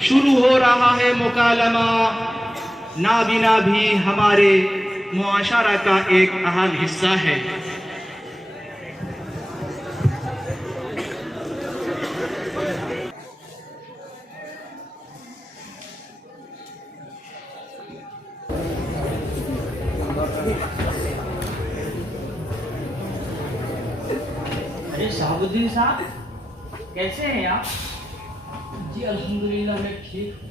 शुरू हो रहा है मुकालमा। नाबीना भी हमारे मुआशरा का एक अहम हिस्सा है। अरे शहाबुद्दीन साहब, कैसे हैं आप? जी अल्हम्दुलिल्लाह मैं ठीक हूँ।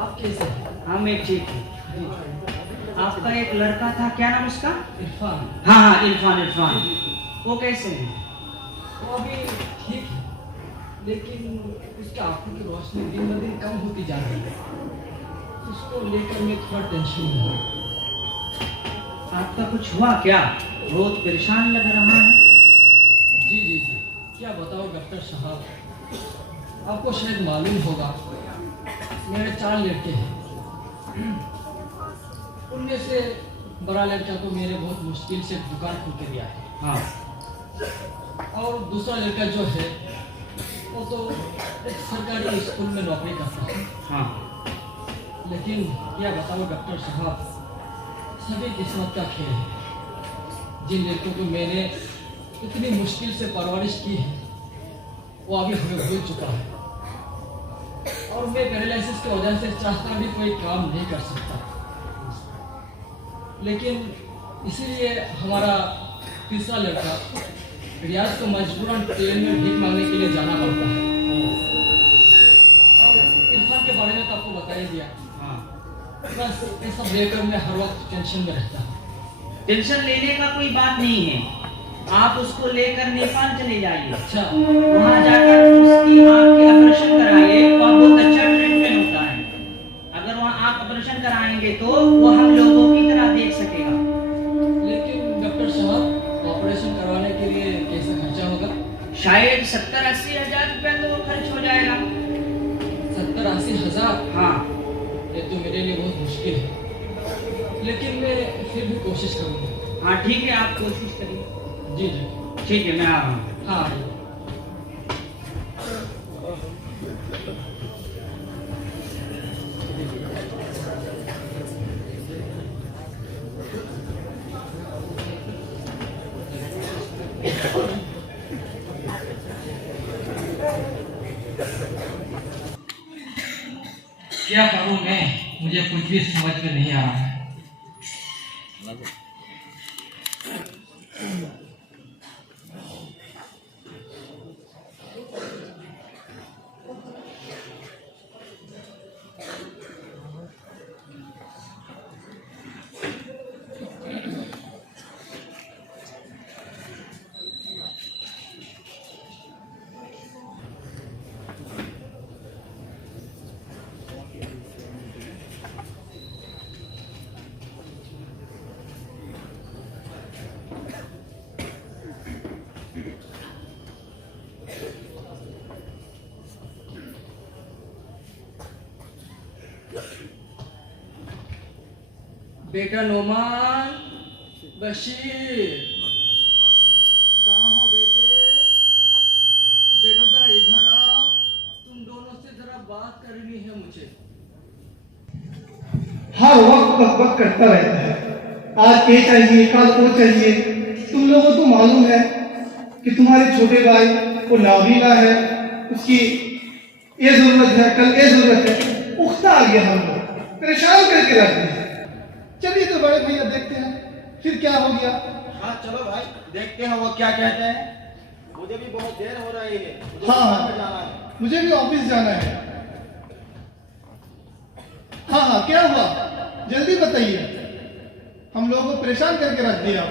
आप कैसे हैं? हाँ, मैं ठीक हूँ। आपका एक लड़का था, क्या नाम उसका? इरफान। हाँ हाँ, इरफान। इरफान वो कैसे हैं? वो अभी ठीक है, लेकिन उसकी आंखों की रोशनी दिन ब दिन कम होती जा रही है। उसको लेकर मैं थोड़ा टेंशन में हूँ। आपका कुछ हुआ क्या? बहुत परेशान लग रहा है। जी जी जी, क्या बताओ डॉक्टर साहब, आपको शायद मालूम होगा मेरे 4 लड़के हैं। उनमें से बड़ा लड़का को मेरे बहुत मुश्किल से दुकान खोल के दिया है। हाँ। और दूसरा लड़का जो है वो तो एक सरकारी स्कूल में नौकरी करता है। हाँ। लेकिन क्या बताओ डॉक्टर साहब, सभी किस्मत का खेल है। जिन लड़कों को मैंने इतनी मुश्किल से परवरिश की है वो अभी हमें भूल चुका है, और मैं पैरालिसिस की वजह से चाहता भी कोई काम नहीं कर सकता। लेकिन इसीलिए हमारा तीसरा लड़का रियाज को मजबूरन ट्रेन में भीख मांगने के लिए जाना पड़ता है। और इरफान के बारे में तो आपको बता ही दिया। हाँ। बस ये सब लेकर मैं हर वक्त टेंशन में रहता हूँ। टेंशन लेने का कोई बात नहीं है। आप उसको लेकर नेपाल चले जाइए। अच्छा, वहाँ जाकर उसकी आँख के ऑपरेशन कराइए। वहाँ बहुत अच्छा ट्रीटमेंट होता है। अगर वहाँ आँख ऑपरेशन कराएंगे तो वो हम लोगों की तरह देख सकेगा। लेकिन डॉक्टर साहब, ऑपरेशन करवाने के लिए कैसा खर्चा होगा? शायद 70-80 हजार रुपया तो खर्च हो जाएगा। 70-80 हजार? हाँ। ये तो मेरे लिए बहुत मुश्किल है, लेकिन मैं फिर भी कोशिश करूँगा। हाँ ठीक है, आप कोशिश करिए। जी जी ठीक है, मैं आ रहा हूँ। हाँ। क्या करूँ मैं, मुझे कुछ भी समझ में नहीं आ रहा है। बेटा नोमान, बशीर, कहाँ हो बेटे? बेटा जरा इधर आओ, तुम दोनों से जरा बात करनी है मुझे। हर वक्त बकबक करता रहता है, आज ये चाहिए, कल वो चाहिए। तुम लोगों को मालूम है कि तुम्हारे छोटे भाई वो नाबीना है, उसकी ये जरूरत है, कल ये जरूरत है। उखता आ गया, हम लोग परेशान करके रख दिया। चलिए तो बड़े भैया देखते हैं फिर क्या हो गया। हाँ चलो भाई, देखते हैं वो क्या कहते हैं। मुझे भी बहुत देर हो रही है। मुझे हाँ दुकान पे जाना है। मुझे भी ऑफिस जाना है। हाँ हाँ, क्या हुआ जल्दी बताइए, हम लोगों को परेशान करके रख दिया।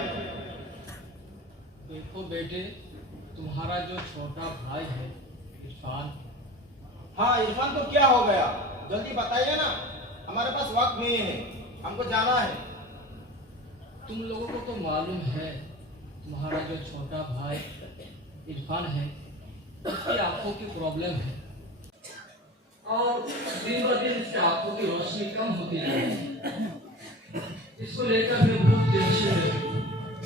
देखो बेटे, तुम्हारा जो छोटा भाई है इरफान। हाँ, इरफान को क्या हो गया? जल्दी बताइए ना, हमारे पास वक्त नहीं है, हमको जाना है। तुम लोगों को तो मालूम है तुम्हारा जो छोटा भाई इरफान है, उसकी आंखों की प्रॉब्लम है, और दिन ब दिन उसकी आंखों की रोशनी कम होती जा रही है। इसको लेकर मैं बहुत टेंशन में हूँ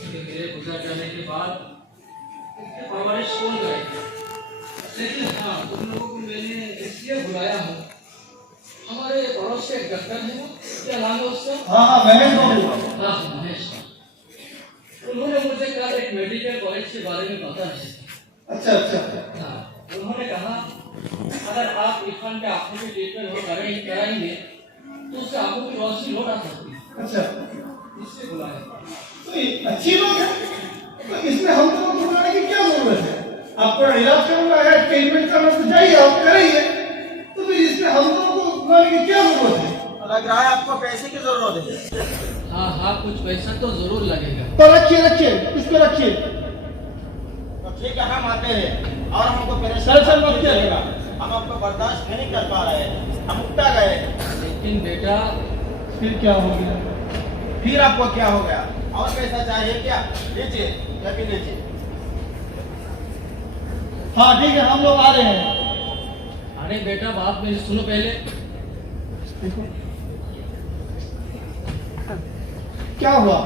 कि मेरे गुजर जाने के बाद इसकी परवरिश कौन करेगा। लेकिन हाँ, तुम लोगों को मैंने इसलिए बुलाया हूँ तुम्हारे पड़ोस के एक डॉक्टर है, क्या नाम है उसका? हाँ हाँ महेश बाबू। हाँ महेश। उन्होंने मुझे कल एक मेडिकल कॉलेज के बारे में बताया है। अच्छा अच्छा। हाँ, उन्होंने कहा अगर आप इरफान के आंखों की ट्रीटमेंट कराएंगे तो उससे आंखों की रोशनी लौट आ सकती है। अच्छा, इससे बुलाया। तो ये अच्छी बात है। तो इसमें हम लोगों को बुलाने की क्या जरूरत है? आपको इलाज करना है, ट्रीटमेंट करना तो चाहिए, आप करेंगे। तो फिर इसमें हम लोगों को बुलाने की क्या जरूरत है? लग रहा है आपको पैसे की जरूरत है। हाँ हाँ, कुछ पैसा तो जरूर लगेगा। तो रखिए रखिए, इसको रखिए। तो ठीक है, हम आते हैं और हमको सर, वक्त क्या लगेगा। हम आपको बर्दाश्त नहीं कर पा रहे हैं, हम उगता गए। लेकिन बेटा फिर क्या हो गया? फिर आपको क्या हो गया? और पैसा चाहिए क्या? लीजिए, या फिर लीजिए। हाँ ठीक है, हम लोग आ रहे हैं। अरे बेटा बात मेरी सुनो पहले। देखो क्या हुआ,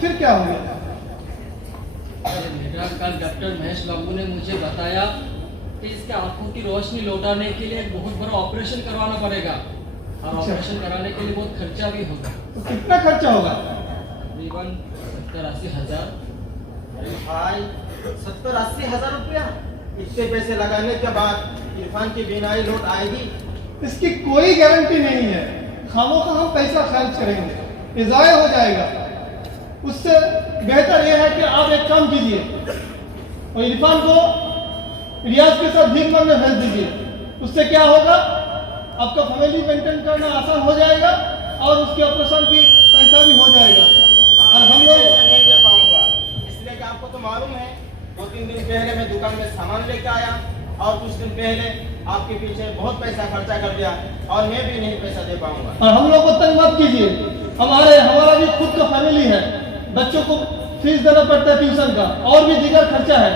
फिर क्या हो गया? अरे बेटा कल डॉक्टर महेश बाबू ने मुझे बताया कि इसके आंखों की रोशनी लौटाने के लिए एक बहुत बड़ा ऑपरेशन करवाना पड़ेगा और अच्छा। ऑपरेशन कराने के लिए बहुत खर्चा भी होगा। तो कितना खर्चा होगा? तकरीबन 70-80 हजार। अरे भाई, 70-80 हजार रुपया? इतने पैसे लगाने के बाद इरफान की बीमारी लौट आएगी? इसकी कोई गारंटी नहीं है। खामोखा हम पैसा खर्च करेंगे, ये ज़ाया हो जाएगा। उससे बेहतर यह है कि आप एक काम कीजिए और इरफान को रियाज के साथ भीख मांगने भेज दीजिए। उससे क्या होगा, आपका फैमिली मेंटेन करना आसान हो जाएगा और उसके ऑपरेशन की पैसा भी हो जाएगा। और हम लोग नहीं दे पाऊंगा, इसलिए कि आपको तो मालूम है 2-3 दिन पहले मैं दुकान में सामान लेकर आया और कुछ दिन पहले आपके पीछे बहुत पैसा खर्चा कर दिया और मैं भी नहीं पैसा दे पाऊंगा। और हम लोग को तंग मत कीजिए। हमारा भी खुद का फैमिली है, बच्चों को फीस देना पड़ता है ट्यूशन का, और भी दीगर खर्चा है।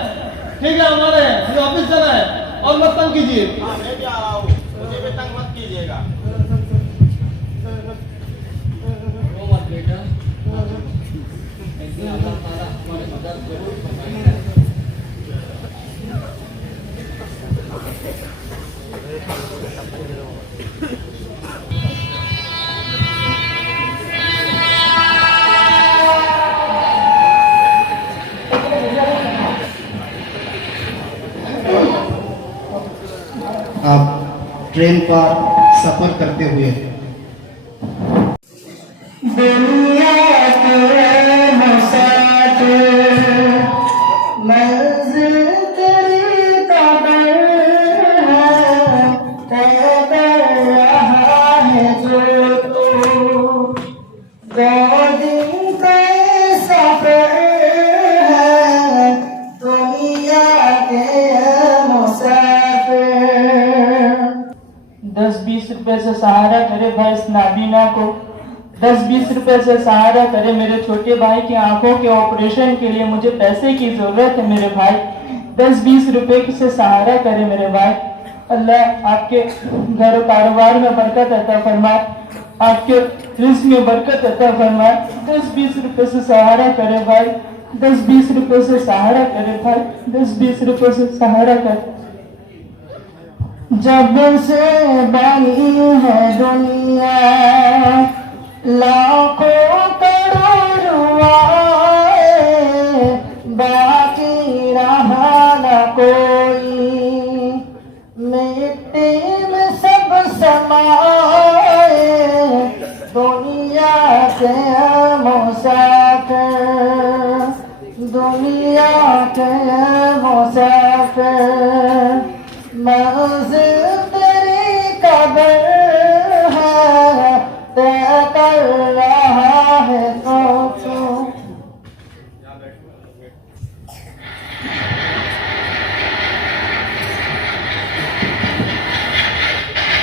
ठीक है, हमारे हैं, हमें ऑफिस जाना है और मत तंग कीजिए। हाँ, मैं भी आ रहा हूँ, मुझे भी तंग मत कीजिएगा। रो मत बेटा, एक दिन अल्लाह ताला हमारी मदद जरूर फरमाएगा। आप ट्रेन पर सफर करते हुए दुनिया के मुसाफिर मंजिल तेरी कदर है, तय कर रहा है जो तू। 2 दिन का सफर है दुनिया के मुसाफिर। 10-20 रुपए से सहारा करे भाई इस नाबीना को। 10-20 रुपए से सहारा करे मेरे छोटे भाई की आंखों के ऑपरेशन के लिए। मुझे पैसे की जरूरत है मेरे भाई। 10-20 रुपए से सहारा करे मेरे भाई। अल्लाह आपके घर कारोबार में बरकत अता फरमाए, आपके रिस्क में बरकत अता फरमाए। 10-20 रुपए से सहारा करे भाई, 10-20 रुपए से सहारा करे भाई, 10-20 रुपए से सहारा करे। जब से बनी है दुनिया लाखों करोड़ आए, बाकी रहा न कोई। मिट्टी में सब समाए दुनिया के मुसाफिर, दुनिया के मुसाफिर। मंजिल तेरी कब्र है, तय कर रहा है तो।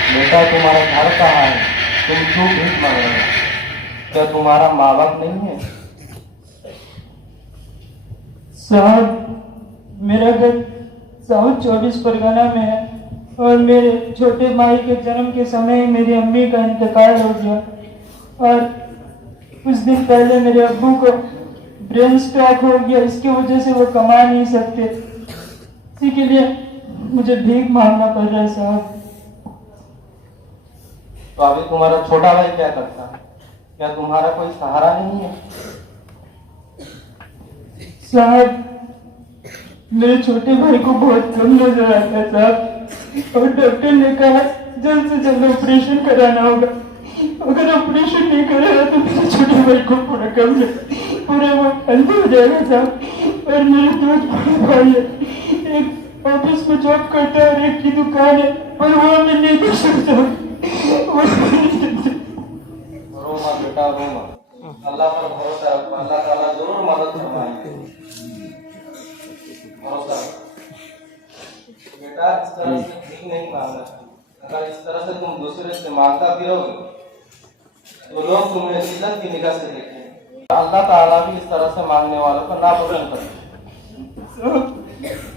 बेटा तुम्हारा घर कहाँ है? तुम क्यों भीख मांग रहे हो? क्या तुम्हारा माँ बाप नहीं है? साहब मेरा घर साउथ 24 परगना में है और मेरे छोटे भाई के जन्म के समय ही मेरी अम्मी का इंतकाल हो गया और कुछ दिन पहले मेरे अब्बू को ब्रेन स्ट्रोक हो गया। इसकी वजह से वो कमा नहीं सकते, इसी के लिए मुझे भीख मांगना पड़ रहा है साहब। तो अभी तुम्हारा छोटा भाई क्या करता है? क्या तुम्हारा कोई सहारा नहीं है? साहब, मेरे छोटे भाई को बहुत कम नजर आता है साहब, और डॉक्टर ने कहा जल्द से जल्द ऑपरेशन कराना होगा। अगर ऑपरेशन नहीं कराया तो मेरे छोटे भाई को पूरा वो अंधा हो जाएगा साहब। और मेरे दो बड़े भाई है, एक ऑफिस में जॉब करता है और एक की दुकान है, पर वो मैं नहीं कर सकता। रोमा बेटा रोमा, अल्लाह पर भरोसा रखो, अल्लाह ताला जरूर मदद फरमाएंगे। भरोसा बेटा, इस तरह से भीख नहीं मांगना। अगर इस तरह से तुम दूसरे से मांगता फिरोगे तो लोग तुम्हें जिल्लत की निगाह से देखेंगे। अल्लाह ताला भी इस तरह से मांगने वालों को नापसंद करते हैं।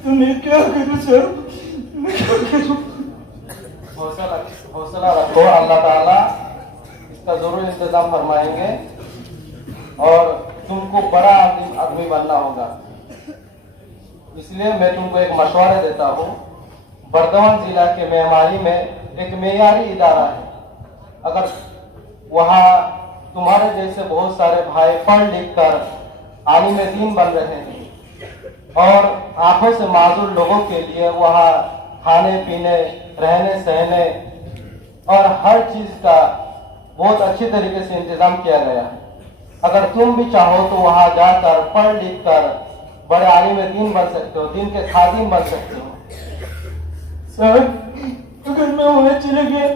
तो मैं क्या करूं सर, मैं क्या करूं? हौसला रखो, अल्लाह ताला इसका जरूर इंतजाम फरमाएंगे और तुमको बड़ा आदमी बनना होगा। इसलिए मैं तुमको एक मशवरा देता हूँ। बर्दवान जिला के मेमारी में एक मेयारी इदारा है। अगर वहाँ तुम्हारे जैसे बहुत सारे भाई पढ़ लिख कर आलिम दीन बन रहे हैं और आंखों से माजूर लोगों के लिए वहाँ खाने पीने, रहने सहने और हर चीज का बहुत अच्छी तरीके से इंतजाम किया गया है। अगर तुम भी चाहो तो वहाँ जाकर पढ़ लिख कर बड़े आलिम दीन बन सकते हो, दीन के खादिम बन सकते हो। सर, अगर मैं वहाँ चले गया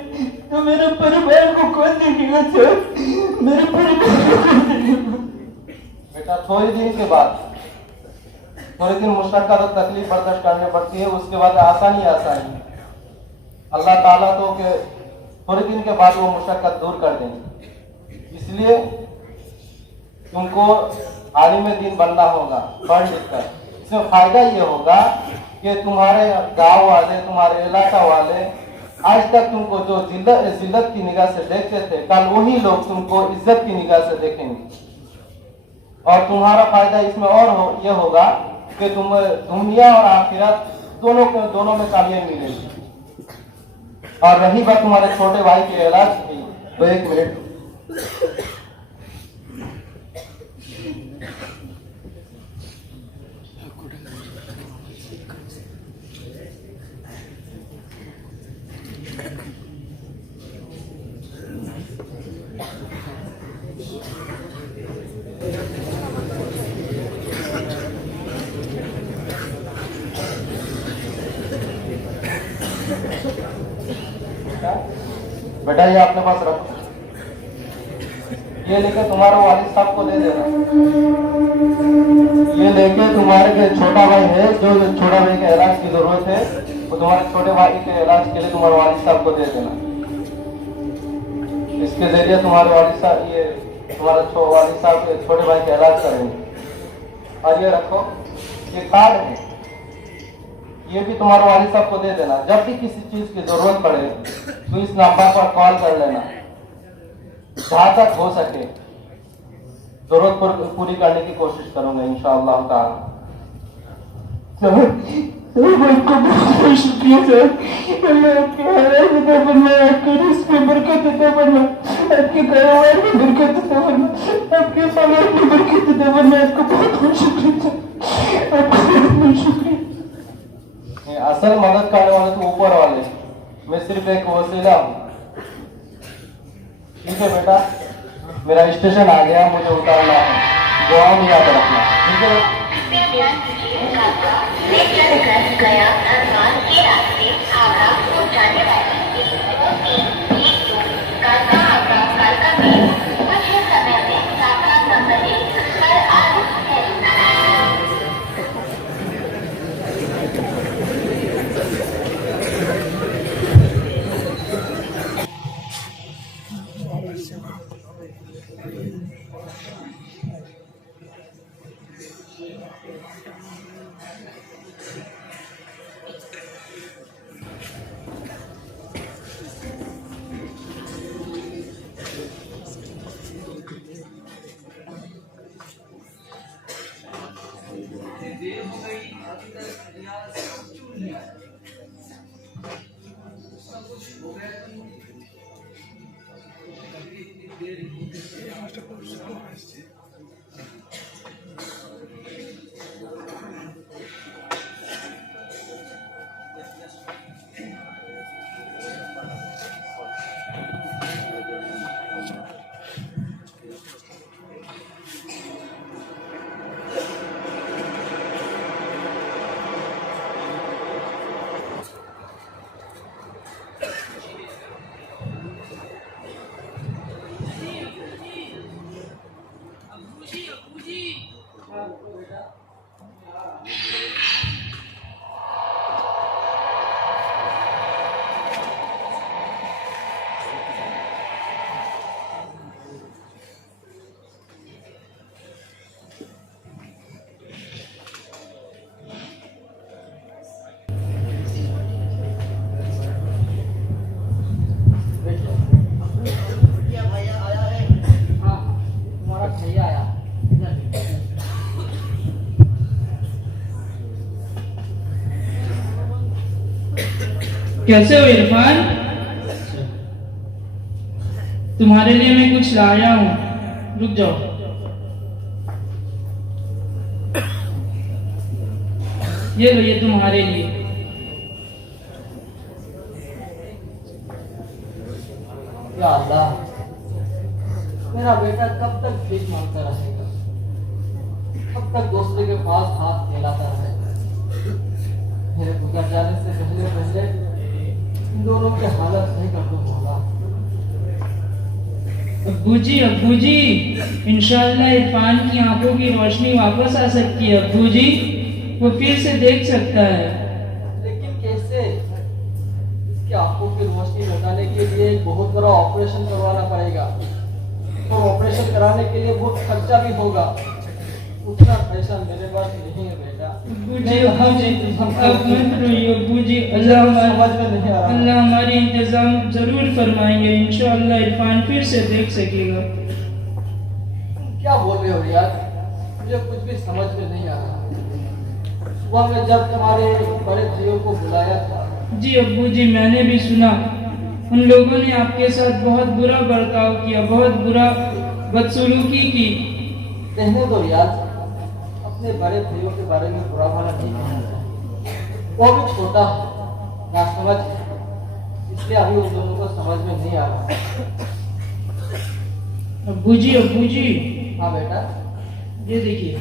तो मेरे परिवार को कौन देखेगा सर? मेरे परिवार को कौन देखेगा? बेटा, थोड़ी दिन मुश्किल और तकलीफ बर्दाश्त करनी पड़ती है, उसके बाद आसानी आसानी। अल्लाह ताला तो के थोड़े दिन के बाद वो मुश्किल दूर कर देंगे। इसलिए तुमको आलिम दीन बनना होगा पढ़ लिख कर। इसमें फायदा ये होगा कि तुम्हारे गांव वाले, तुम्हारे इलाका वाले आज तक तुमको जो जिल्लत की निगाह से देखते थे, कल वही लोग तुमको इज्जत की निगाह से देखेंगे। और तुम्हारा फायदा इसमें और ये होगा कि तुम दुनिया और आखिरत दोनों में कामयाबी मिलेगी। और रही बात तुम्हारे छोटे भाई के इलाज की, तो एक मिनट। बेटा, ये अपने पास रखो। ये लेके तुम्हारे वालिद साहब को दे देना। ये लेके तुम्हारे के छोटा भाई है, जो छोटा भाई के इलाज की जरूरत है, वो तुम्हारे छोटे भाई के इलाज के लिए तुम्हारे वालिद साहब को दे देना। इसके जरिए तुम्हारे वालिद साहब वालिद साहब के छोटे भाई का इलाज करेंगे। और ये रखो, ये कार्ड है, ये भी तुम्हारे वालिद साहब को दे देना। जब भी किसी चीज की जरूरत पड़े तो इस नंबर पर कॉल कर लेना। जहां तक हो सके जरूरत पर पूरी करने की कोशिश करूंगा इंशाअल्लाह ताला। सर, आपको बहुत शुक्रिया सर। अल्लाह आपके हालात में बनना, आपके रिस्क में बरकत अता फरमा, आपके कारोबार में बरकत अता फरमा, आपके समाज में बरकत अता फरमा। आपको बहुत बहुत शुक्रिया सर, आपको बहुत बहुत शुक्रिया। असल मदद करने वाले तो ऊपर वाले, मैं सिर्फ एक वसीला हूँ। ठीक है बेटा, मेरा स्टेशन आ गया, मुझे उतारना है। दुआ में याद रखना, ठीक है? गया धनबाद के रास्ते हावड़ा को जाने वाली कालका में कुछ समय में साखा संबंधी पर आ रही है। तुम्हारा भैया आया कैसे हो इरफान? तुम्हारे लिए मैं कुछ लाया हूँ, रुक जाओ। ये लो, ये तुम्हारे लिए। या अल्लाह, मेरा बेटा कब तक भीख मांगता रहेगा? कब तक दूसरे के पास हाथ फैलाता रहेगा? मेरे गुजर जाने से पहले पहले इन दोनों की हालत सही कर दो मौला। अब्बू जी, इंशाल्लाह इरफान की आंखों की रोशनी वापस आ सकती है। अब्बू जी, वो फिर से देख सकता है। लेकिन कैसे? इसकी आंखों की रोशनी लगाने के लिए एक बहुत बड़ा ऑपरेशन करवाना पड़ेगा, तो ऑपरेशन कराने के लिए बहुत खर्चा भी होगा। उतना पैसा मेरे पास नहीं है बेटा। अब्बू जी, अब मत रोइए अब्बू जी। अल्लाह समझ में नहीं आ रहा। अल्लाह हमारी इंतजाम जरूर फरमाएंगे। इंशाअल्लाह इरफान फिर से देख सकेगा। क्या बोल रहे हो यार? मुझे कुछ भी समझ में नहीं आ रहा। सुबह में जब तुम्हारे बड़े भाइयों को बुलाया था। जी अब्बू जी, मैंने भी सुना। उन लोगों ने आपके साथ बहुत बुरा बर्ताव किया, बहुत बुरा बदसलूकी की। रहने दो यार, अपने बड़े भाइयों के बारे में बुरा भला नहीं कहना चाहिए। वो भी छोटा है, ना समझ है, इसलिए अभी उन दोनों को समझ में नहीं आ रहा। अब्बू जी। हाँ बेटा, ये देखिए।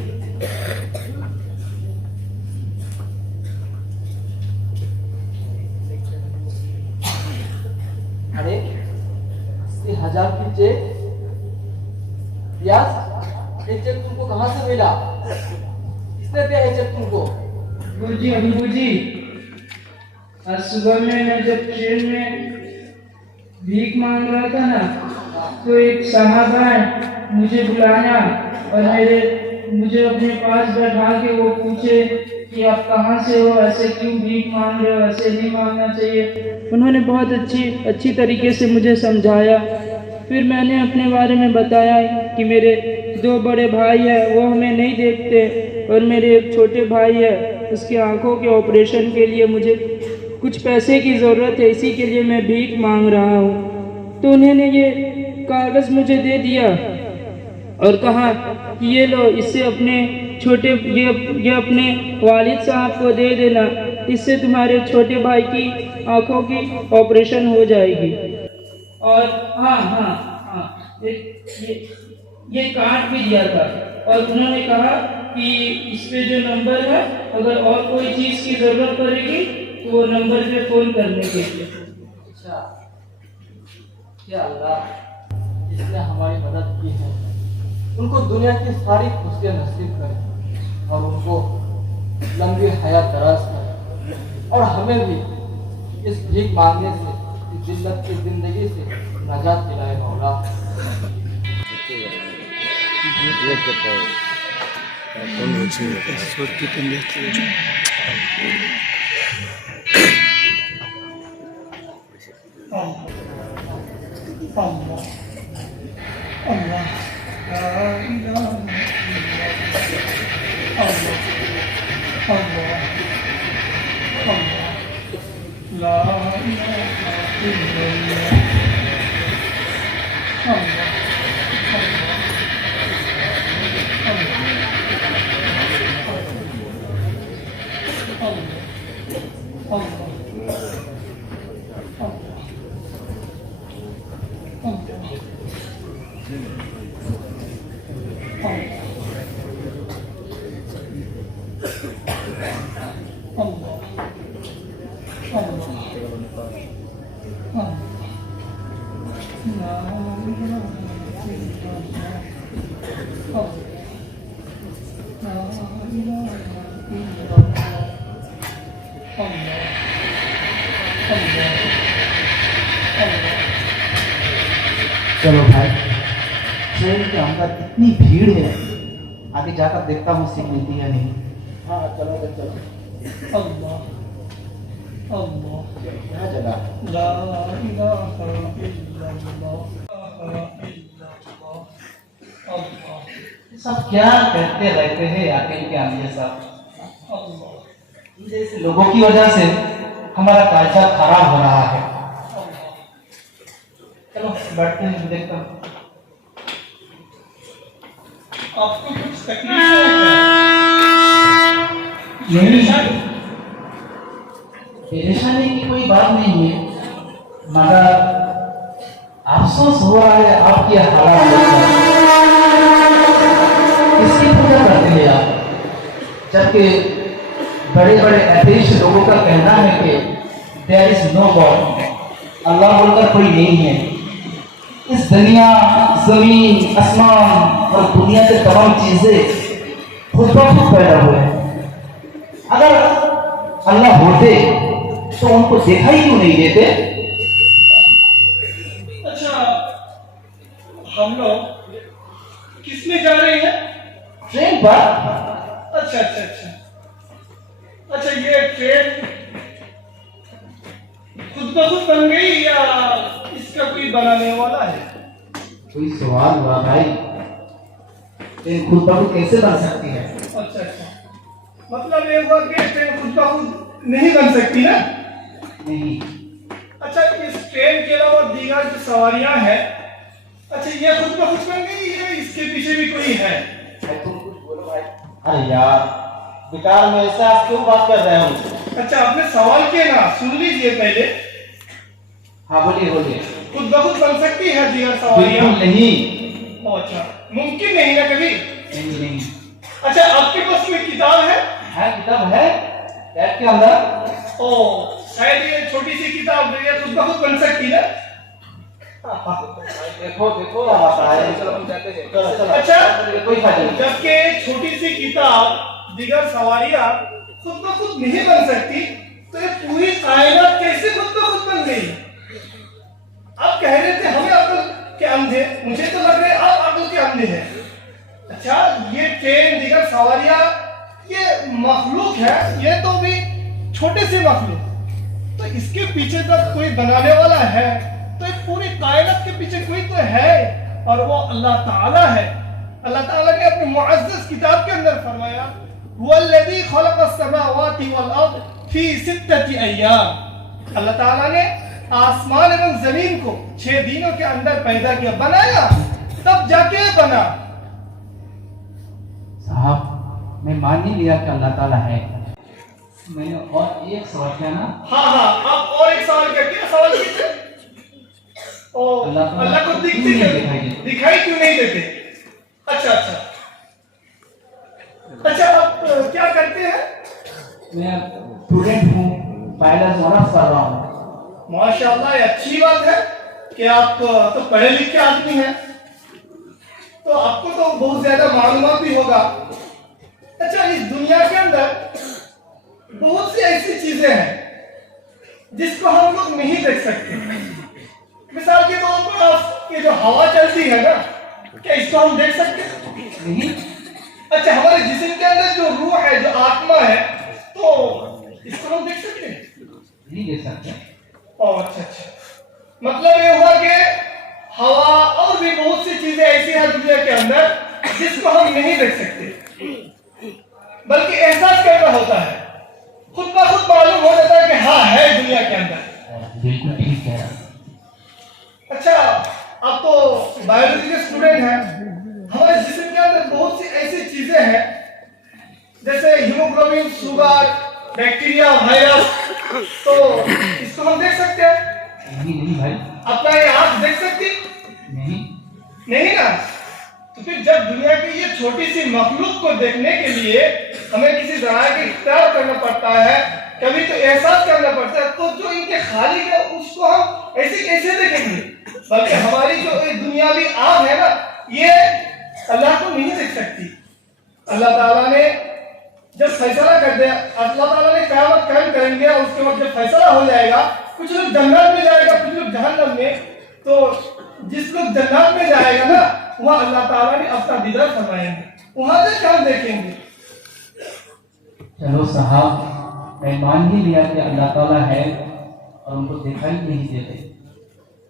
अरे 80,000 की चेक। यार, ये चेक तुमको कहाँ से मिला? किसने दिया ये चेक तुमको? अब्बू जी, आज सुबह में मैं जब ट्रेन में भीख मांग रहा था ना, तो एक साहब आए, मुझे बुलाया और मुझे अपने पास बैठा के वो पूछे कि आप कहाँ से हो, ऐसे क्यों भीख मांग रहे हो, ऐसे नहीं मांगना चाहिए। उन्होंने बहुत अच्छी तरीके से मुझे समझाया। फिर मैंने अपने बारे में बताया कि मेरे 2 बड़े भाई हैं, वो हमें नहीं देखते, और मेरे एक छोटे भाई है, उसकी आंखों के ऑपरेशन के लिए मुझे कुछ पैसे की ज़रूरत है, इसी के लिए मैं भीख मांग रहा हूँ। तो उन्होंने ये कागज़ मुझे दे दिया और कहा कि ये लो, इससे अपने ये अपने वालिद साहब को दे देना, इससे तुम्हारे छोटे भाई की आंखों की ऑपरेशन हो जाएगी। और हाँ, ये कार्ड भी दिया था, और उन्होंने कहा कि इस पे जो नंबर है, अगर और कोई चीज़ की ज़रूरत पड़ेगी तो वो नंबर पे फ़ोन करने के लिए। अच्छा, या अल्लाह, जिसने हमारी मदद की है उनको दुनिया की सारी खुशियाँ नसीब करें और उनको लंबी हयात दराज करें, और हमें भी इस भीख मांगने से, इस जिल्लत की जिंदगी से नजात दिलाए मौला। चलो भाई, ट्रेन के अंदर इतनी भीड़ है, आगे जाकर देखता हूँ सीट मिलती है नहीं। हाँ चलो चलो। अल्लाह अल्लाह, क्या जगह? ला इलाहा इल्लल्लाह, अल्लाह। सब क्या कहते रहते हैं आखिर के अंदर सब। अल्लाह, जैसे लोगों की वजह से हमारा कायदा खराब हो रहा है। चलो बैठते हैं, देखता हूँ। आपको कुछ तकलीफ है? नहीं, परेशानी की कोई बात नहीं है, मगर अफसोस हुआ है आपकी हालात देखकर। किसकी पूजा करते हैं आप, जबकि बड़े बड़े एथेइस्ट लोगों का कहना है कि देयर इज नो गॉड, अल्लाह बोलकर कोई नहीं है। इस दुनिया, जमीन, आसमान और दुनिया के तमाम चीजें खुद ब खुद पैदा हुए हैं। अगर अल्लाह होते तो उनको देखा ही क्यों नहीं देते? अच्छा, हम लोग किस में जा रहे हैं? ट्रेन पर। अच्छा अच्छा अच्छा अच्छा, ये ट्रेन खुद ब खुद बन गई या इसका कोई बनाने वाला है? कोई सवाल हुआ भाई, ट्रेन खुद ब खुद कैसे बन सकती है? अच्छा अच्छा, मतलब ये हुआ कि ट्रेन खुद ब खुद नहीं बन सकती ना? नहीं। अच्छा, इस ट्रेन के अलावा दीगर जो सवारियां हैं, अच्छा ये खुद ब खुद बन गई या इसके पीछे भी कोई है? तुम कुछ बोलो भाई। अरे यार, बेकार में ऐसा आप क्यों बात कर रहे हो? अच्छा, आपने सवाल किया ना, सुन लीजिए पहले। हाँ बोलिए बोलिए। खुद ब खुद बन सकती है दीगर सवारियां? बिल्कुल नहीं। अच्छा, मुमकिन नहीं ना कभी? नहीं नहीं। अच्छा, आपके पास कोई किताब है? हाँ किताब है बैग के अंदर। ओ, शायद ये छोटी सी किताब जो है खुद ब खुद बन सकती है। देखो देखो, अच्छा, कोई फायदा नहीं। जबकि छोटी सी किताब दिगर सवारियां खुद ब खुद नहीं बन सकती, तो ये पूरी कायनात कैसे खुद ब खुद बन गई? आप कह रहे थे हमें अक्ल के अंधे, मुझे तो लग रहा है आप अक्ल के अंधे हैं। अच्छा, ये ट्रेन दिगर सवारियां ये मखलूक है, ये तो भी छोटे से मखलूक, तो इसके पीछे तक कोई बनाने वाला है, तो एक पूरी कायनात के पीछे कोई तो है, और वो अल्लाह ताला है। अल्लाह ताला ने अपनी मुअज़्ज़ज़ किताब के अंदर फरमाया, वल्लज़ी खलक़स समावाति वल अर्द फी सित्तति अय्याम। अल्लाह ताला ने आसमान एवं जमीन को 6 दिनों के अंदर पैदा किया, बनाया, तब जाके बना। साहब, मैं मान नहीं लिया कि अल्लाह ताला है। मैंने और एक सवाल किया ना। हाँ हाँ, आप और एक सवाल किया। क्या सवाल किए? अल्लाह को दिखती दिखाई क्यों नहीं देते? अच्छा अच्छा अच्छा, आप क्या करते हैं? मैं स्टूडेंट हूँ, पायलट ऑनर्स कर रहा हूँ। माशाअल्लाह, ये अच्छी बात है कि आप तो पढ़े लिखे आदमी हैं, तो आपको तो बहुत ज्यादा मालूमात भी होगा। अच्छा, इस दुनिया के अंदर बहुत सी ऐसी चीजें हैं जिसको हम लोग नहीं देख सकते। मिसाल के तौर पर ये जो हवा चलती है ना, क्या इसको हम देख सकते हैं? नहीं। अच्छा, हमारे जिस्म के अंदर जो रूह है, जो आत्मा है, तो इसको हम देख सकते हैं? नहीं देख सकते। अच्छा अच्छा, मतलब ये हुआ कि हवा और भी बहुत सी चीजें ऐसी हैं दुनिया के अंदर जिसको हम नहीं देख सकते, बल्कि एहसास करना होता है, खुद ब खुद मालूम हो जाता है कि हाँ है दुनिया के अंदर। बिल्कुल ठीक है। अच्छा, आप तो बायोलॉजी के स्टूडेंट हैं, हमारे जिस्म के अंदर बहुत सी ऐसी चीजें हैं जैसे हीमोग्लोबिन, शुगर, बैक्टीरिया, वायरस, तो इसको हम देख सकते हैं? नहीं नहीं भाई। अपना ये आंख देख सकती? नहीं नहीं ना, तो फिर जब दुनिया की ये छोटी सी मखलूक को देखने के लिए हमें किसी तरह की इख्तियार करना पड़ता है, कभी तो एहसास करना पड़ता है, तो जो इनके खालिक है उसको हम ऐसे कैसे देखेंगे? बल्कि हमारी जो दुनियावी आँख है ना, ये अल्लाह को नहीं देख सकती। अल्लाह ताला ने जब फैसला कर दिया, अल्लाह ताला ने क़यामत कायम करेंगे और उसके बाद जब फैसला हो जाएगा, कुछ लोग जन्नत में जाएगा, कुछ लोग जहन्नम में। तो जिस लोग जन्नत में जाएगा ना, वहाँ अल्लाह ताला ने अपना दीदार फरमाएंगे, वहाँ से क्या देखेंगे। चलो साहब, मैं मान ही लिया कि अल्लाह ताला है और उनको देखा ही नहीं देते,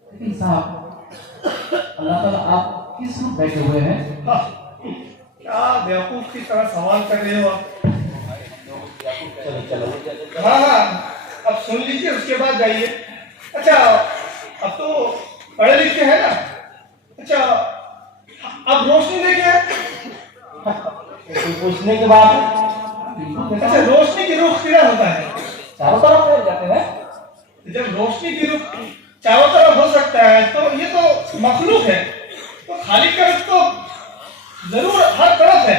लेकिन साहब अल्लाह ताला आप किस रूप बैठे हुए हैं? क्या बेवकूफ की तरह सवाल कर रहे हो आप? हाँ हाँ, अब सुन लीजिए, उसके बाद जाइए। अच्छा, अब तो पढ़े लिखे हैं ना। अच्छा, अब रोशनी देखे पूछने के बाद अच्छा, रोशनी की रुख किधर होता है? चारों तरफ फैल जाते हैं। जब रोशनी की रुख चारों तरफ हो सकता है तो ये तो मखलूक है, तो खाली का रुख तो जरूर हर तरफ है,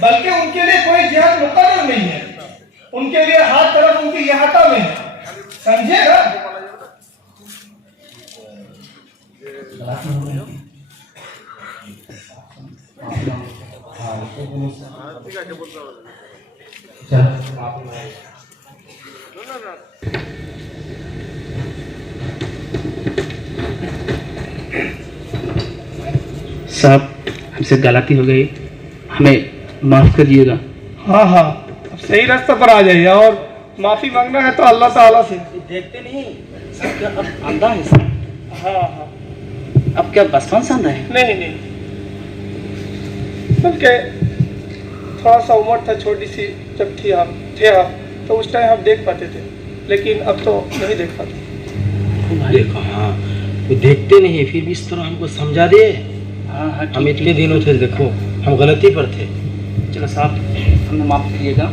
बल्कि उनके लिए कोई जिहाद मुकर्रर नहीं है, उनके लिए हर तरफ उनकी इहाता में है, समझे ना? साहब, हमसे गलती हो गई, हमें माफ़ करिएगा। हाँ हाँ, अब सही रास्ते पर आ जाइए और माफी मांगना है तो अल्लाह ताला से। देखते नहीं सब क्या अब अंधा है सर? हाँ हाँ, अब क्या बचपन से अंधा है? नहीं नहीं, बल्कि थोड़ा सा उम्र था छोटी सी जब थे आप, तो उस टाइम हम देख पाते थे, लेकिन अब तो नहीं देख पाते। देखो हाँ, वो देखते नहीं, फिर भी इस तरह हमको समझा दे। हाँ हाँ, हम इतने दिनों थे, देखो हम गलती पर थे। चलो साहब, हमें माफ़ करिएगा।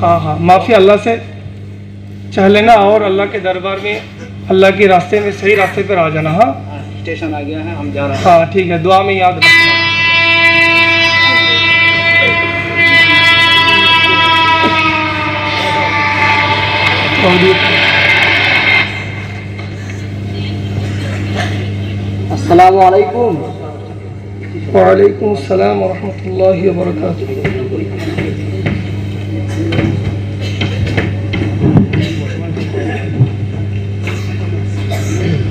हाँ हाँ, माफ़ी अल्लाह से चाह लेना और अल्लाह के दरबार में अल्लाह के रास्ते में सही रास्ते पर आ जाना। हाँ, स्टेशन आ गया है, हम जा रहे हैं। हाँ ठीक है, दुआ में याद रखना। अस्सलाम वालेकुम। वालेकुम अस्सलाम व रहमतुल्लाहि व बरकातुहू।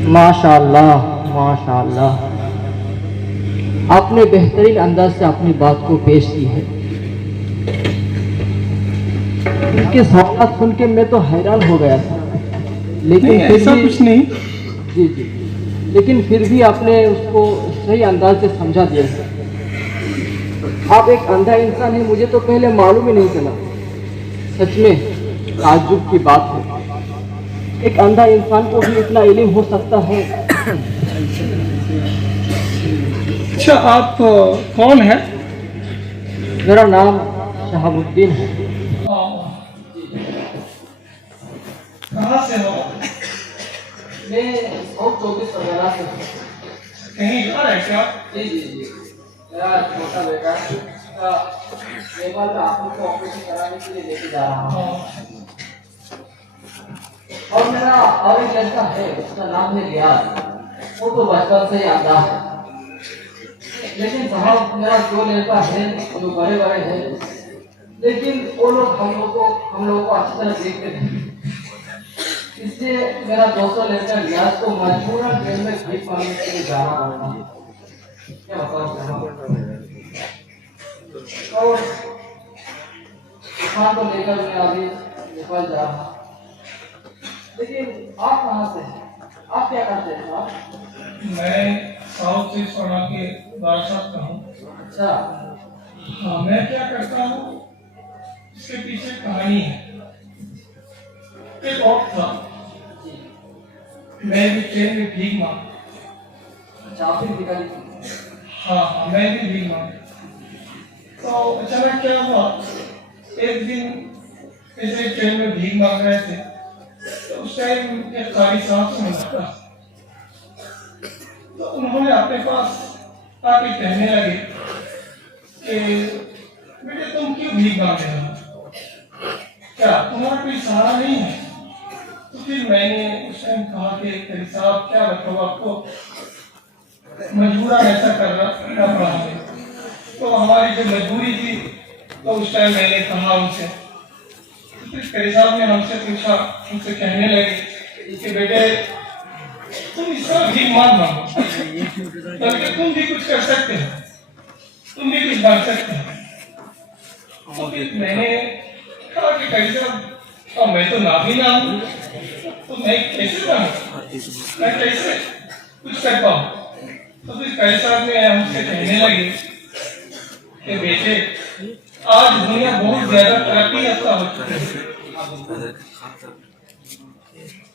माशाअल्लाह माशाअल्लाह, आपने बेहतरीन अंदाज से अपनी बात को पेश की है। इनके सवाल सुन के मैं तो हैरान हो गया था, लेकिन नहीं, ऐसा कुछ नहीं। जी जी, लेकिन फिर भी आपने उसको सही अंदाज से समझा दिया है। आप एक अंधा इंसान है, मुझे तो पहले मालूम ही नहीं चला। सच में ताज्जुब की बात है, एक अंधा इंसान को भी इतना इल्म हो सकता है। अच्छा, आप कौन हैं? मेरा नाम शहाबुद्दीन है। कहाँ से हो? मैं 24 वगैरह से हूँ। कहीं जा रहे क्या? जी जी जी, मेरा छोटा बेटा उसका नेपाल में आंखों को ऑपरेशन कराने के लिए लेके जा रहा हूँ। और मेरा और एक लड़का है, उसका नाम है रियाज। वो तो बचपन से ही अंधा है, लेकिन साहब मेरा दो लड़का है जो बड़े बड़े हैं, लेकिन वो लोग हम लोगों को अच्छी तरह देखते नहीं। इसलिए मेरा दूसरा लड़का रियाज को मजबूरन जेल में भीख मांगने के लिए जाना पड़ता है। क्या बताऊं साहब, और दुकान को लेकर मैं अभी निकल जा रहा हूँ। लेकिन आप कहाँ से हैं? आप क्या करते हैं साहब? मैं साउथ से सोना के बादशाह का हूँ। अच्छा, हाँ, मैं क्या करता हूँ, इसके पीछे कहानी है। एक वक्त था, मैं भी ट्रेन में भीख मांगा। अच्छा आप भी भिखारी थे? हाँ हाँ, मैं भी भीख मांगा। तो अचानक क्या हुआ, एक दिन ऐसे ट्रेन में भीख मांग रहे थे, तो उस टाइम एक कारी साहब से मुलाकात। तो उन्होंने अपने पास आके कहने लगे कि बेटे तुम क्यों भीख मांग रहे हो, क्या तुम्हारा कोई सहारा नहीं है? तो फिर मैंने उस टाइम कहा कि करी साहब क्या बताओ आपको, मजबूरन ऐसा करना पड़ा हमें, तो हमारी जो मजबूरी थी तो उस टाइम मैंने कहा उनसे। तो फिर करी साहब ने हमसे पूछा, उनसे कहने लगे कि बेटे तुम इसका भीख मत मांगो, बल्कि तुम भी कुछ कर सकते हो, तुम भी कुछ बन सकते हो। तो फिर मैंने कहा कि करी साहब अब मैं तो नाबीना हूँ, तो मैं कैसे बनूं, मैं कैसे कुछ कर पाऊँ? तो फिर करी साहब ने हमसे कहने लगे कि बेटे आज दुनिया बहुत ज्यादा तरक्की याफ्ता हो चुकी है,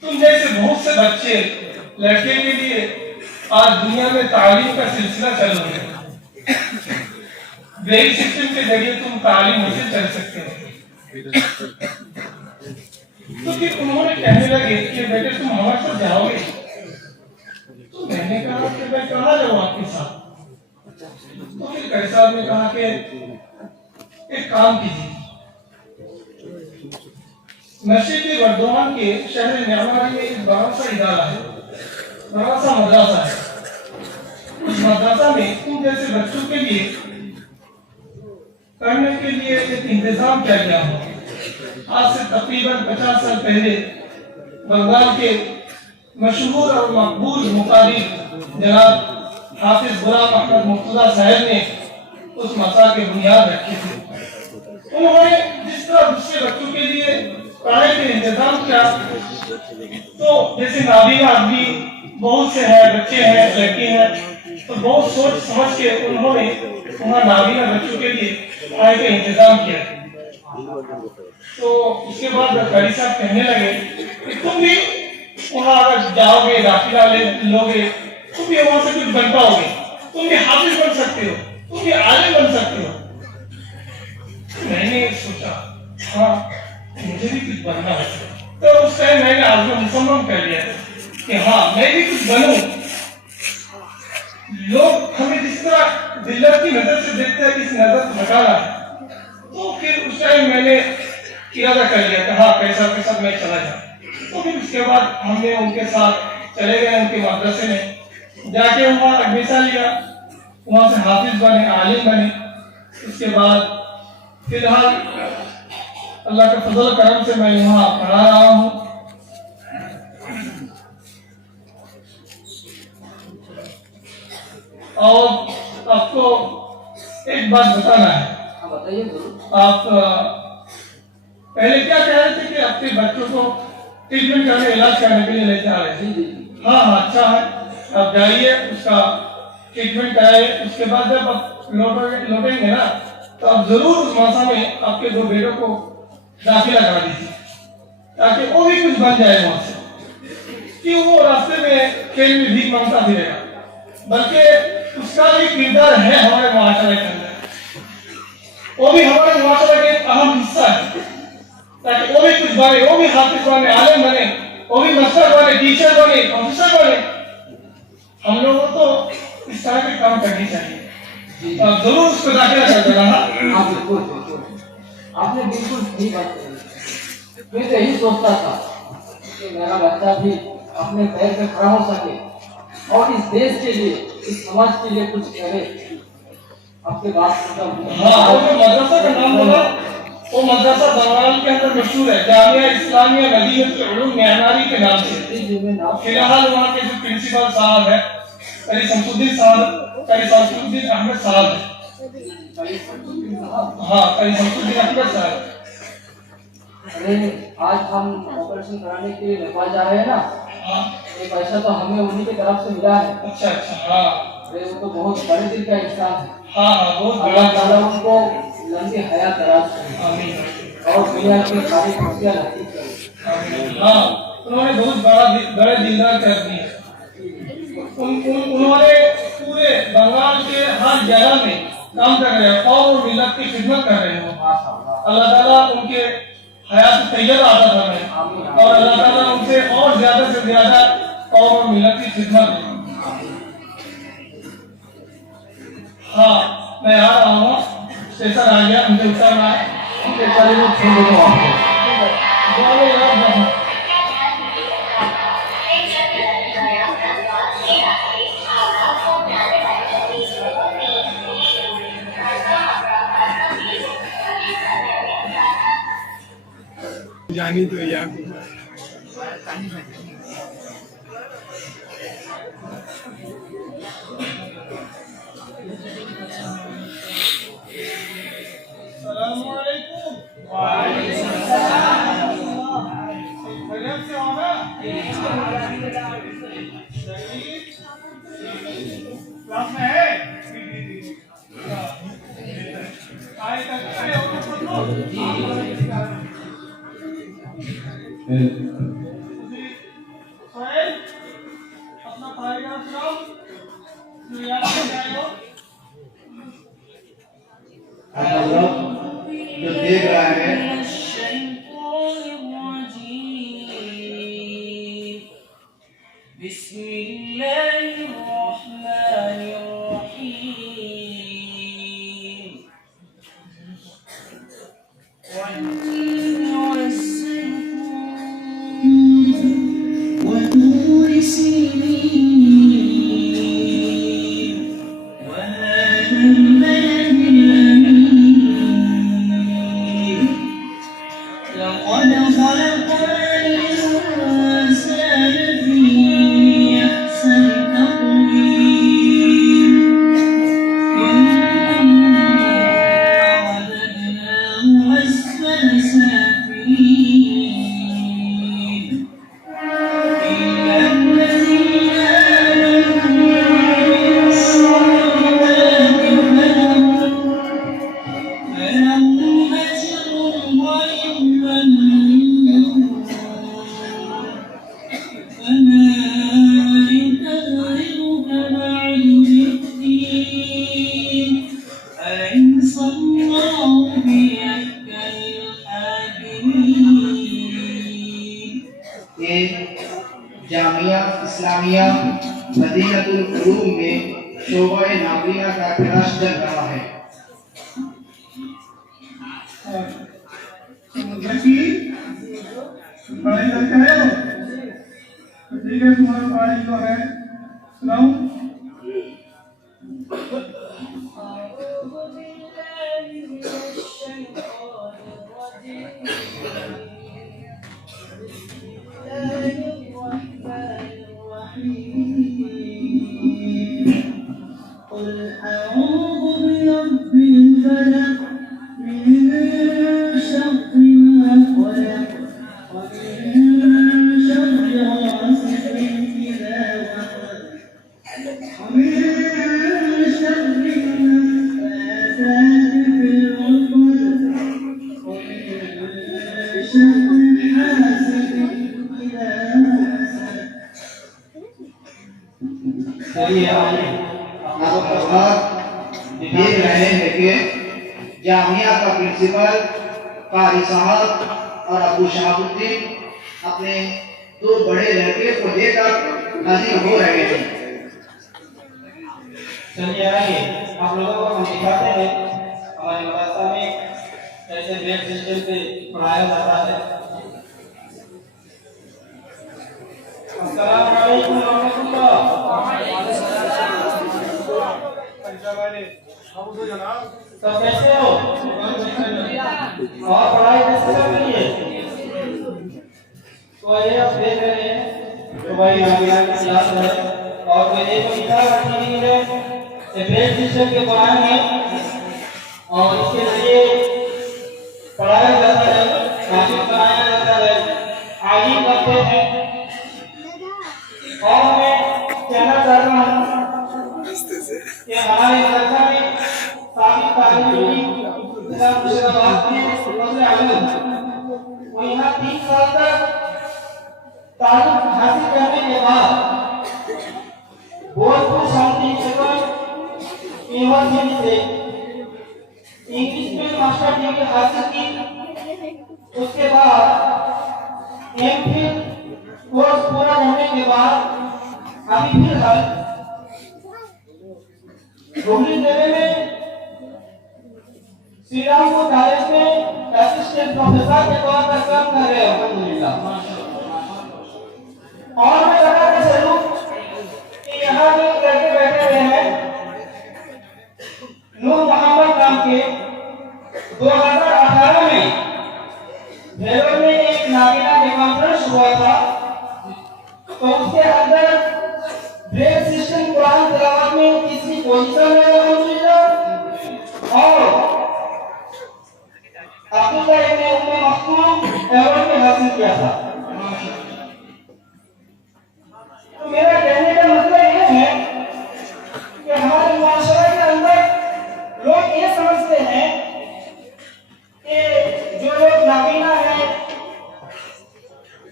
तुम जैसे बहुत से बच्चे लड़के के लिए आज दुनिया में तालीम का सिलसिला चल रहा है, ब्रेक सिस्टम के जरिए तुम तालीम हासिल कर सकते हो। तो फिर उन्होंने कहने लगे कि बेटे तुम हमारे साथ जाओगे? तो मैंने कहा कि मैं कहाँ जाऊँ आपके साथ? तो फिर करी साहब ने कहा कि एक काम कीजिए, मस्जिद वर्धमान के शहर न्यामारी में एक बड़ा सा इदारा है, बड़ा सा मदरसा है। उस मदरसा में तुम जैसे बच्चों के लिए पढ़ने के लिए एक इंतजाम किया गया हो। आज से तकरीबन 50 साल पहले बंगाल के मशहूर और मकबूल मुकारी जनाब हाफिज गुलाम अहमद मुर्तजा साहब ने उस मसा के बुनियाद रखी थी। उन्होंने जिस तरह दूसरे बच्चों के लिए पढ़ाई का इंतजाम किया, तो जैसे नाबीना आदमी बहुत से है, बच्चे हैं, लड़की हैं, तो बहुत सोच समझ के उन्होंने वहाँ नाबीना बच्चों के लिए पढ़ाई का इंतजाम किया। तो उसके बाद करी साहब कहने लगे कि तुम भी वहाँ अगर जाओगे, दाखिला लोगे, तुम भी वहाँ से कुछ बन पाओगे, तुम भी हाफिज बन सकते हो, तुम भी आलिम बन सकते हो। मैंने सोचा हाँ मुझे भी कुछ बनना है, तो उस टाइम मैंने आज़म मुसम्मम कर लिया कि हाँ मैं भी कुछ बनूं। लोग हमें जिस तरह जिल्लत की नजर से देखते हैं, किस नजर से हटाना है, तो फिर उस टाइम मैंने इरादा कर लिया कि हाँ पैसा पैसा मैं चला जाऊं। तो फिर उसके बाद हमने उनके साथ चले गए उनके मदरसे में, जाके वहाँ एडमिशन लिया, वहाँ से हाफिज बने, आलिम बने। उसके बाद फिलहाल अल्लाह के फजल करम से मैं यहाँ पढ़ा रहा हूँ। और आपको एक बात बताना है, बताइए। आप पहले क्या कह रहे थे कि अपने बच्चों को ट्रीटमेंट करने, इलाज करने के लिए लेके आ रहे थे? हाँ हाँ अच्छा है, आप जाइए उसका ट्रीटमेंट कराइए। उसके बाद जब आप लौटेंगे ना, तो आप जरूर उस मौसम में आपके दो बेटों को दाखिला करा दीजिए, ताकि वो भी कुछ बन जाए वहां से, कि वो रास्ते में खेल में भीख मांगता फिरेगा, बल्कि उसका भी किरदार है हमारे मुआशरे के अंदर, वो भी हमारे मुआशरे का एक अहम हिस्सा है, ताकि वो भी कुछ बने, वो भी हाफिज बने, आलिम बने, वो भी मास्टर बने, टीचर बने, प्रोफेसर बने। हम लोगों को इस तरह के काम करनी चाहिए, जरूर उसको दाखिला कर देना। हाँ बिल्कुल, आपने बिल्कुल सही बात कही। मैं तो यही सोचता था कि मेरा बच्चा भी अपने पैर पे खड़ा हो सके और इस देश के लिए, इस समाज के लिए कुछ करे। आपके बात हाँ, वो जो मदरसा का नाम बोला, वो मदरसा बंगाल के अंदर मशहूर है, जामिया इस्लामिया मदीनतुल उलूम म्यांमारी के नाम से। फिलहाल वहाँ के जो प्रिंसिपल साहब है करी शमसुद्दीन अहमद साहब है। हाँ, करी शमसुद्दीन अहमद साहब। अरे आज हम ऑपरेशन कराने के लिए नेपाल जा रहे हैं ना, हाँ, ये पैसा तो हमें उन्हीं की तरफ से मिला है। अच्छा अच्छा, हाँ, अरे वो तो बहुत बड़े दिल का इंसान है। हाँ हाँ, बहुत अल्लाह बड़ा। ताला उनको लंबी हयात दराज करे आमीन। और दुनिया की सारी खुशियां नसीब करे। हाँ, उन्होंने बहुत बड़े दिलदार कर दिए। उन्होंने पूरे बंगाल के हर जगह में काम कर रहे हैं, कौम और मिल्लत की खिदमत कर रहे हैं। अल्लाह ताला उनके हयात तैयबा अता फरमाए और अल्लाह ताला उनसे और ज्यादा से ज्यादा कौम और मिल्लत की खिदमत हाँ मैं आ रहा हूँ, स्टेशन आ गया, मुझे उतरना है। ओके चलिए मैं छोड़ दूँगा आपको। ठीक है, बोलो यार। जानी तो यार हम लोग जो देख रहा है ये जामिया इस्लामिया मदीनतुल उलूम में शोबा नाबिया का क्लास चल रहा है। पढ़ाई करते हैं तो ठीक है, तुम्हारा पढ़ाई जो है सुनाऊं। देख रहे हैं कि जामिया का प्रिंसिपल कारी साहब और अबू शहाबुद्दीन अपने दो बड़े लड़के को लेकर हाजिर हो रहे हैं। चलिए आइए आप लोगों को हम दिखाते हैं हमारे मदरसा में कैसे बेड सिस्टम से पढ़ाया जाता है। अस्सलाम वालेकुम रहमतुल्लाह। सब कैसे हो और पढ़ाई कैसे चल रही है? तो ये आप देख रहे हैं तो भाई नाबिया की क्लास है और मेरे को किताब रखी हुई है बेड सिस्टम के कुरान है और इसके जरिए पढ़ाया जाता है, हासिल कराया जाता है, आगे करते हैं। और मैं कहना चाहता हूँ कि हमारे मदरसा में साबित तालीम हुई मुर्शिदाबाद में सबसे आगे वो यहाँ 3 साल तक तालीम हासिल करने के बाद भोजपुर शांति यूनिवर्सिटी से इंग्लिश में मास्टर डिग्री हासिल की। उसके बाद एमफिल कोर्स पूरा करने के बाद अभी फिलहाल हुगली जिले में श्री रामपुर कॉलेज में असिस्टेंट प्रोफेसर के तौर पर काम कर रहे हैं अल्हम्दुलिल्लाह। और मैं बताना चलूं कि यहाँ जो लड़के बैठे हुए हैं नूर मोहम्मद नाम के 2018 में भेलोर में एक नागीना के कॉन्फ्रेंस हुआ था, तो उसके अंदर ब्रेक सिस्टम कुरान तिलावत में तीसरी पोजीशन में अल्हम्दुलिल्लाह और अब्दुल्ला इब्न उम्मे मखतूम अवार्ड में हासिल किया था। तो मेरा कहने का मतलब ये है कि हमारे मुआशरे के अंदर लोग ये समझते हैं कि जो लोग नाबीना है,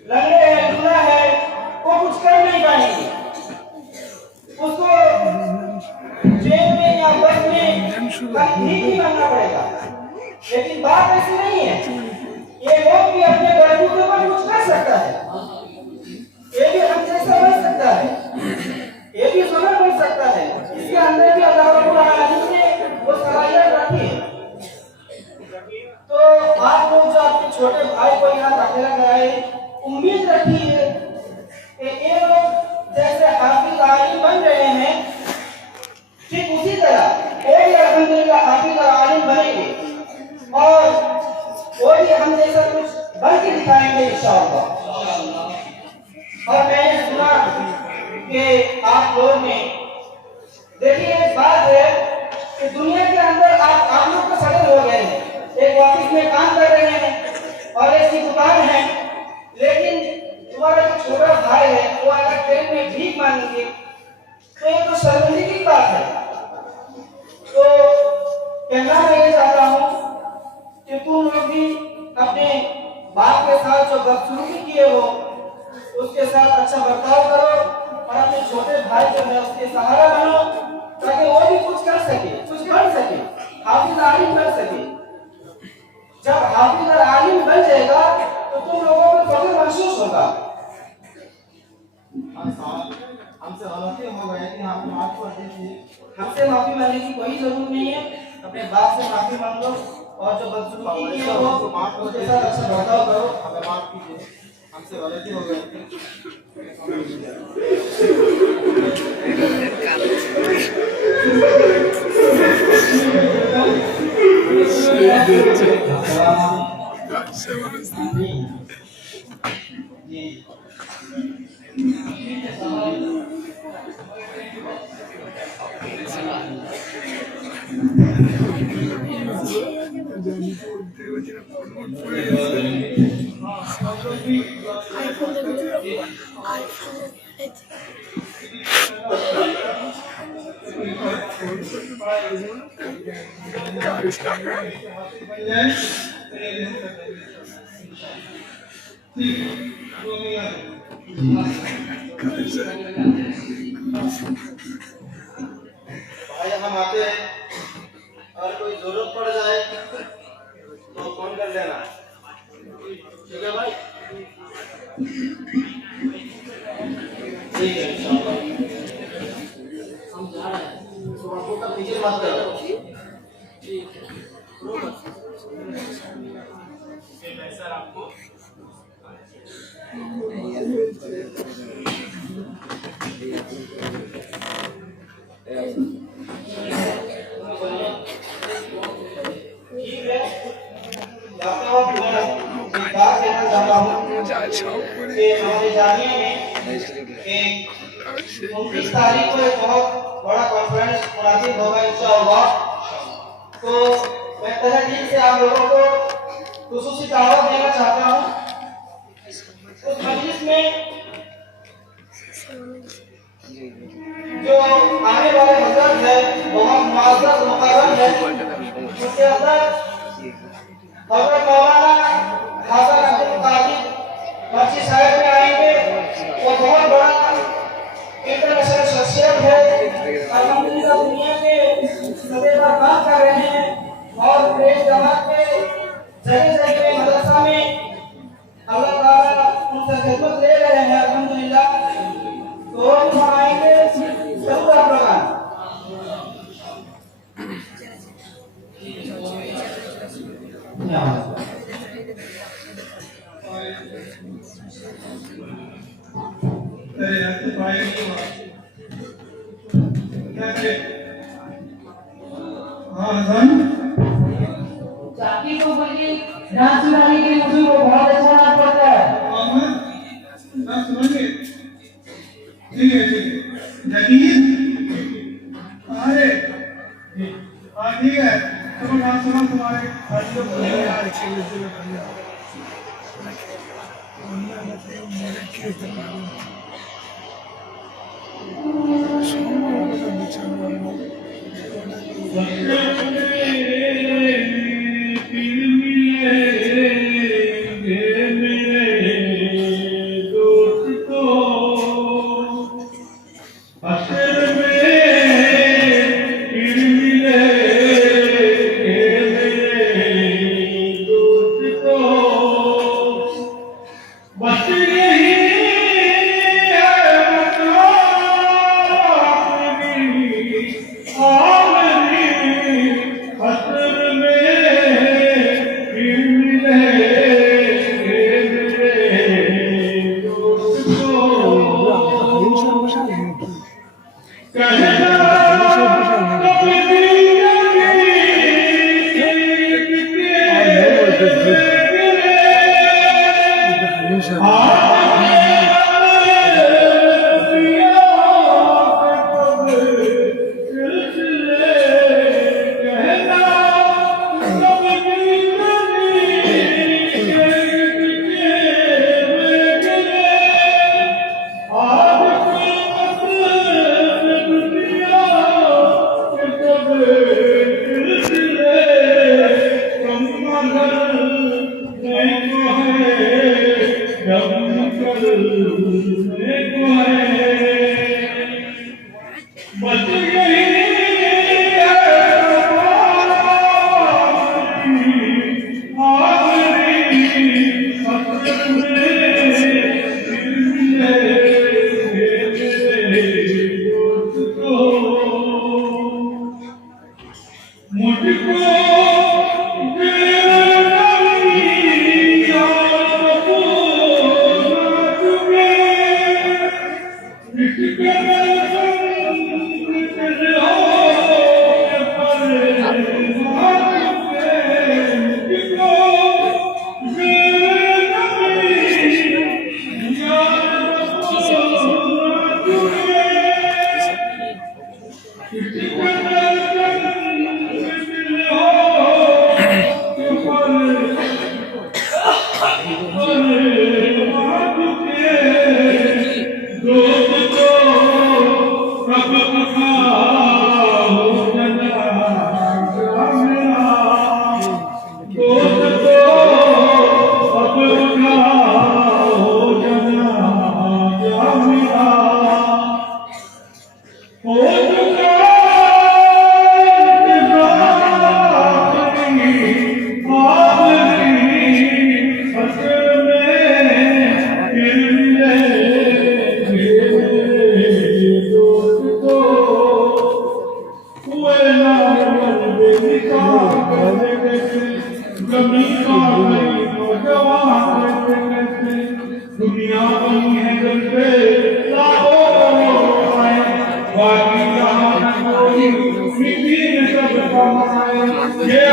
लंगड़े हैं, लूला है, वो कुछ कर नहीं पाएंगे, उसको ट्रेन में या बस में भीख ही मांगना पड़ेगा। लेकिन बात ऐसी नहीं है, ये लोग भी अपने बलबूते पर कुछ कर सकता है, ये भी हम जैसा बन सकता है, ये भी जुनर बन सकता है, इसके अंदर भी अल्लाह रब्बुल आलमीन ने वो सलाहियत रखी है। तो आप लोग जो अपने छोटे भाई को यहाँ दाखिला कराए, उम्मीद रखी है कि ये लोग जैसे हाफिज आलिम बन रहे हैं, ठीक उसी तरह वो भी अल्हम्दुलिल्लाह हाफिज और आलिम बनेंगे और वो भी हम जैसा कुछ बन के दिखाएंगे इंशाअल्लाह। और मैंने सुना कि आप लोग ने देखिए एक बात है कि दुनिया के अंदर आप लोग तो सड़क हो गए हैं, एक ऑफिस में काम कर रहे हैं और एक की दुकान है, लेकिन तुम्हारा जो छोटा भाई है वो अगर ट्रेन में भीख मांगेंगे तो ये तो शर्मिंदगी की बात है। तो कहना मैं ये चाहता हूँ कि तुम लोग भी अपने बाप के साथ जो बदसलूकी किए हो उसके साथ अच्छा बर्ताव करो और अपने छोटे भाई जो है उसके सहारा बनो ताकि वो भी कुछ कर सके, कुछ बन सके, हाफिज आलिम बन सके। जब हाफिज और आलिम बन जाएगा तो तुम लोगों को फख्र महसूस होगा। हमसे गलती हो गई थी, हम माफ कर दीजिए। हमसे माफी मांगने की कोई जरूरत नहीं है, अपने बाप से माफी मांग लो और जो बदसलूकी की है वो माफ करो, उसके साथ अच्छा बर्ताव करो, हमें माफ कीजिए, हमसे गलती हो गई। भाई हम आते हैं और कोई जरूरत पड़ जाए तो फोन कर लेना, ठीक है भाई? ठीक है इंशाअल्लाह। हम जा रहे हैं तो आपको का पीछे मत करो, ठीक है? सर आपको हमारे जामिया में 29 तारीख को एक बहुत बड़ा कॉन्फ्रेंस मुनासिब होगा इंशाअल्लाह। तो मैं तहे दिल से आप लोगों को खुसूसी दावत देना चाहता हूँ। उस मजलिस में जो आने वाले हजरत है बहुत मुआज़्ज़ज़ मुकर्रम है, उसके अंदर हजरत मौलाना हसन अब्दुल कादिर मर्ची साहब में आएंगे। वो बहुत बड़ा इंटरनेशनल शख्सियत है, अल्हम्दुलिल्लाह दुनिया के सदे पर काम कर रहे हैं और प्रेस जमात के जगह जगह मदरसा में अल्लाह ताला उनसे खिदमत ले रहे हैं अल्हम्दुलिल्लाह। तो हम आएंगे जरूर आप लोग हाँ हसन, चाची को बोलिए डांस सिखाने के लिए, मुझे वो बहुत अच्छा डांस करता है। ना सुनेंगे, ठीक है जकीर, अरे हाँ ठीक है, चलो डांस सुनो तुम्हारे साथी को बोलेंगे यार। दुनिया बनी है दिल पे बाकी कोई मिट्टी में सब कमाए ये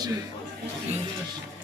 Hey,